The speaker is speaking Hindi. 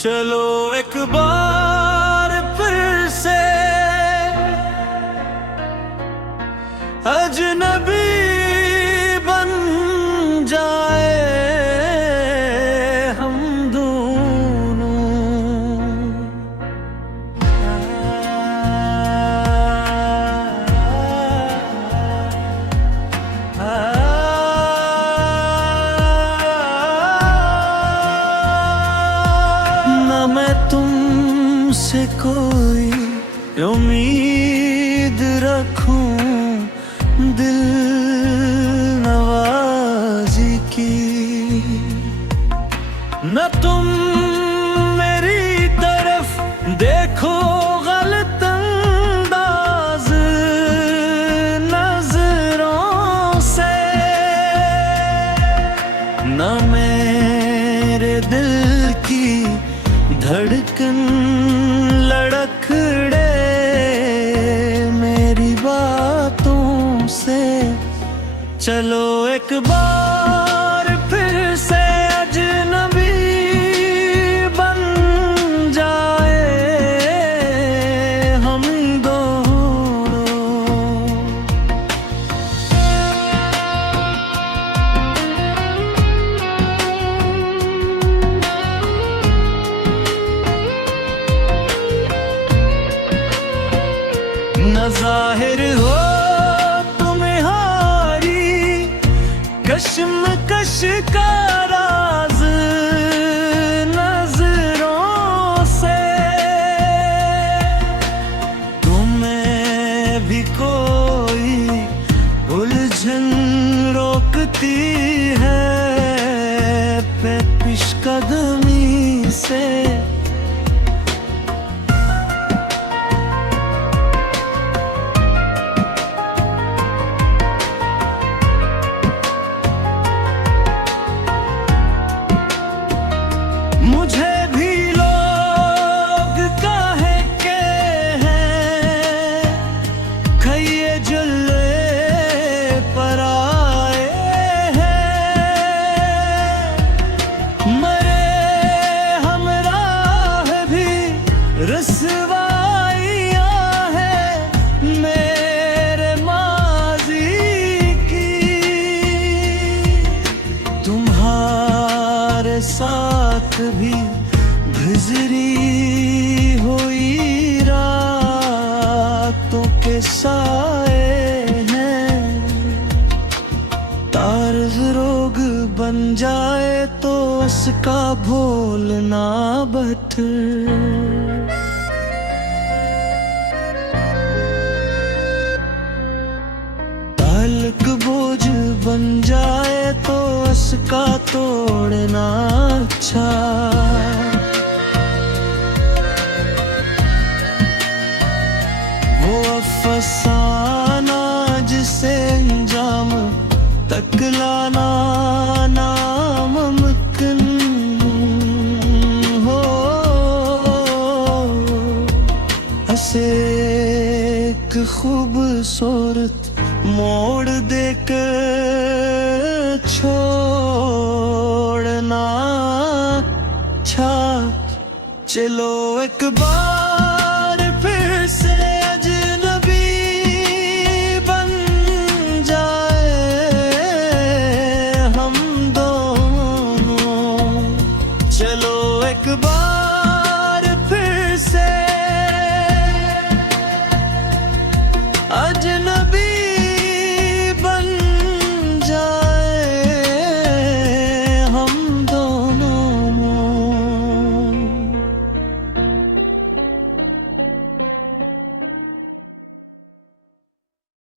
चलो एक बार फिर से अजनबी बन जाए हम दोनों। ना मैं तुमसे कोई उम्मीद रखूं दिल नवाजी की, न तुम मेरी तरफ देखो गलत अंदाज नजरों से, न मेरे दिल की धड़कन लड़खड़े मेरी बातों से। चलो एक बार फिर से अजनबी बन जाए हम दोनों। न जाहिर हो तुम्हारी कश्मकश का राज नजरों से, तुम्हें भी कोई उलझन रोकती है पेशकदमी से। मुझे भी लोग काहे के हैं खइए जुल्ले पर आए हैं, मरे हमराह भी रसवाइयाँ हैं मेरे माजी की। तुम्हारे साथ भी गुजरी हुई रातों के साए हैं, तारज रोग बन जाए तो उसका भूलना बेहतर। ताल्लुक बोझ बन जाए तो उसका तोड़ना अच्छा। वो अफसाना जिसे अंजाम तक लाना नामुमकिन हो, ऐसे एक खूबसूरत मोड़ देकर छोड़ना अच्छा। चलो एक बार फिर से अजनबी बन जाए हम दोनों। चलो एक बार